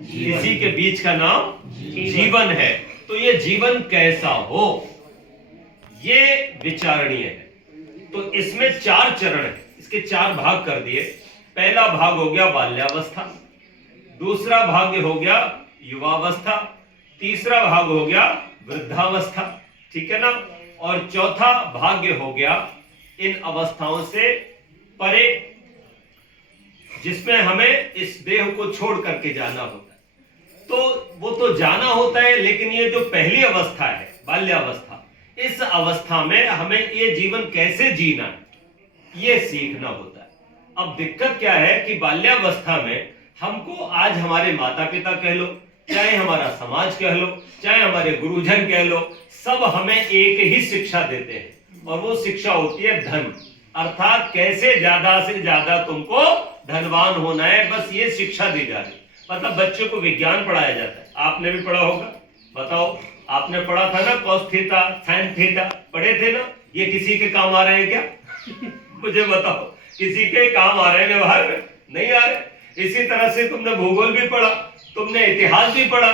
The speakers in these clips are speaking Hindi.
इसी के बीच का नाम जीवन है। तो ये जीवन कैसा हो, ये विचारणीय है। तो इसमें 4 चरण है, इसके 4 भाग कर दिए। पहला भाग हो गया बाल्यावस्था, दूसरा भाग हो गया युवावस्था, तीसरा भाग हो गया वृद्धावस्था, ठीक है ना, और चौथा भाग्य हो गया इन अवस्थाओं से परे, जिसमें हमें इस देह को छोड़ करके जाना होता है। तो वो तो जाना होता है, लेकिन ये जो पहली अवस्था है बाल्यावस्था, इस अवस्था में हमें ये जीवन कैसे जीना है ये सीखना होता है। अब दिक्कत क्या है कि बाल्यावस्था में हमको आज हमारे माता पिता कह लो, चाहे हमारा समाज कह लो, चाहे हमारे गुरुजन कह लो, सब हमें एक ही शिक्षा देते हैं, और वो शिक्षा होती है धन, अर्थात कैसे ज्यादा से ज्यादा तुमको धनवान होना है, बस ये शिक्षा दी जा रही। मतलब बच्चों को विज्ञान पढ़ाया जाता है, आपने भी पढ़ा होगा, बताओ, आपने पढ़ा था ना, कॉस थीटा साइन थीटा पढ़े थे ना, ये किसी के काम आ रहे हैं क्या? मुझे बताओ, किसी के काम आ रहे हैं व्यवहार में? नहीं आ रहे। इसी तरह से तुमने भूगोल भी पढ़ा, तुमने इतिहास भी पढ़ा,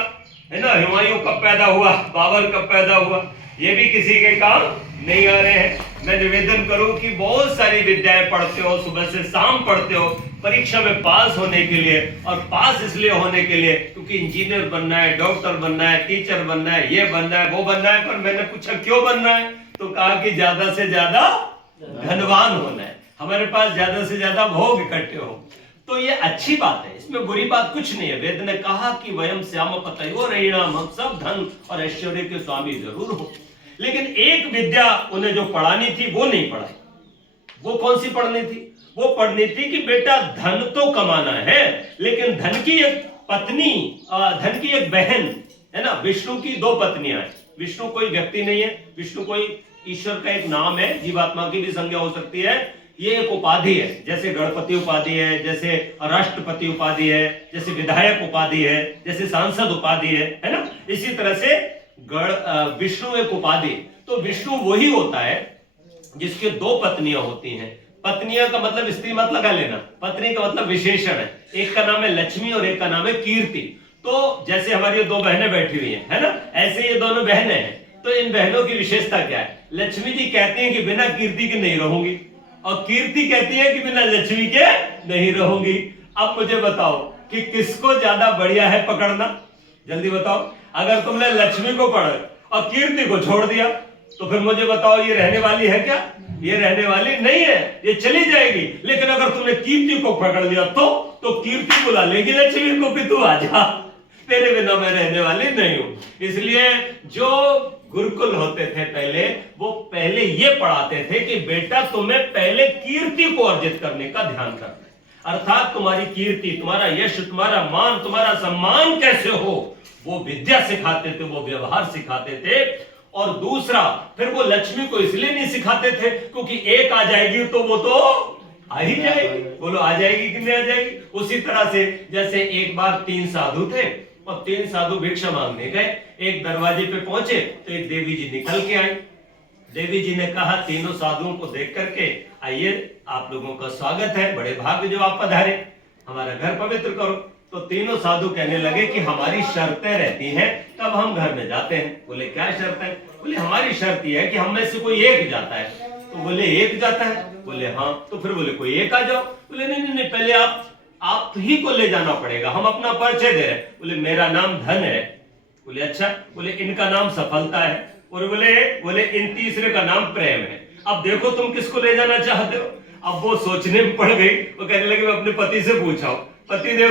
है ना, हुमायूं कब पैदा हुआ, बाबर कब पैदा हुआ, ये भी किसी के काम नहीं आ रहे हैं। मैं निवेदन करूं कि बहुत सारी विद्याएं पढ़ते हो, सुबह से शाम पढ़ते हो, परीक्षा में पास होने के लिए, और पास इसलिए होने के लिए क्योंकि इंजीनियर बनना है, डॉक्टर बनना है, टीचर बनना है, ये बनना है, वो बनना है। पर मैंने पूछा क्यों बनना है, तो कहा कि ज्यादा से ज्यादा धनवान होना है, हमारे पास ज्यादा से ज्यादा भोग इकट्ठे हो। तो ये अच्छी बात है, इसमें बुरी बात कुछ नहीं है। वेद ने कहा कि वयम श्याम पतयो रहिणाम, हम सब धन और ऐश्वर्य के स्वामी जरूर हो, लेकिन एक विद्या उन्हें जो पढ़ानी थी वो नहीं पढ़ाई। वो कौन सी पढ़नी थी? वो पढ़नी थी कि बेटा धन तो कमाना है, लेकिन धन की एक पत्नी, धन की एक बहन है ना। विष्णु की 2 पत्नियां हैं। विष्णु कोई व्यक्ति नहीं है, विष्णु कोई ईश्वर का एक नाम है, जीवात्मा की भी संज्ञा हो सकती है। ये एक उपाधि है, जैसे गणपति उपाधि है, जैसे राष्ट्रपति उपाधि है, जैसे विधायक उपाधि है, जैसे सांसद उपाधि है ना। इसी तरह से विष्णु एक उपाधि। तो विष्णु वही होता है जिसके 2 पत्नियां होती हैं। पत्नियां का मतलब स्त्री मत लगा लेना, पत्नी का मतलब विशेषण है। एक का नाम है लक्ष्मी और एक का नाम है कीर्ति। तो जैसे हमारी 2 बहनें बैठी हुई हैं, है ना, ऐसे ये दोनों बहनें हैं। तो इन बहनों की विशेषता क्या है? लक्ष्मी जी कहती हैं कि बिना कीर्ति के नहीं रहूंगी, और कीर्ति कहती है कि बिना लक्ष्मी के नहीं रहूंगी। अब मुझे बताओ कि किसको ज्यादा बढ़िया है पकड़ना, जल्दी बताओ। अगर तुमने लक्ष्मी को पकड़ और कीर्ति को छोड़ दिया, तो फिर मुझे बताओ ये रहने वाली है क्या? ये रहने वाली नहीं है, ये चली जाएगी। लेकिन अगर तुमने कीर्ति को पकड़ लिया तो कीर्ति बुला लेगी लक्ष्मी को कि तू आ जा, तेरे बिना मैं रहने वाली नहीं हूं। इसलिए जो गुरुकुल होते थे पहले, वो पहले ये पढ़ाते थे कि बेटा तुम्हें पहले कीर्ति को अर्जित करने का ध्यान करना है, अर्थात तुम्हारी कीर्ति, तुम्हारा यश, तुम्हारा मान, तुम्हारा सम्मान कैसे हो, वो विद्या सिखाते थे, वो व्यवहार सिखाते थे। और दूसरा, फिर वो लक्ष्मी को इसलिए नहीं सिखाते थे क्योंकि एक आ जाएगी तो वो तो आ ही जाएगी। बोलो आ जाएगी कि नहीं आ जाएगी? उसी तरह से जैसे एक बार 3 साधु थे और 3 साधु भिक्षा मांगने गए। एक दरवाजे पे पहुंचे तो एक देवी जी निकल के आई। देवी जी ने कहा तीनों साधुओं को देख करके, आइए आप लोगों का स्वागत है, बड़े भाग्य जो आप पधारे, हमारा घर पवित्र करो। तो तीनों साधु कहने लगे कि हमारी शर्तें रहती हैं तब हम घर में जाते हैं। बोले क्या शर्त है? बोले हमारी शर्त यह है कि हम में से कोई एक जाता है। तो बोले एक जाता है? बोले हाँ। तो फिर बोले कोई एक आ जाओ। बोले नहीं नहीं नहीं, पहले आप ही को ले जाना पड़ेगा, हम अपना परिचय दे रहे। बोले मेरा नाम धन है। बोले अच्छा। बोले इनका नाम सफलता है। और बोले इन तीसरे का नाम प्रेम है। अब देखो तुम किसको ले जाना चाहते हो? अब वो सोचने में पड़ गई। वो कहने लगे मैं अपने पति से पूछा, पति देव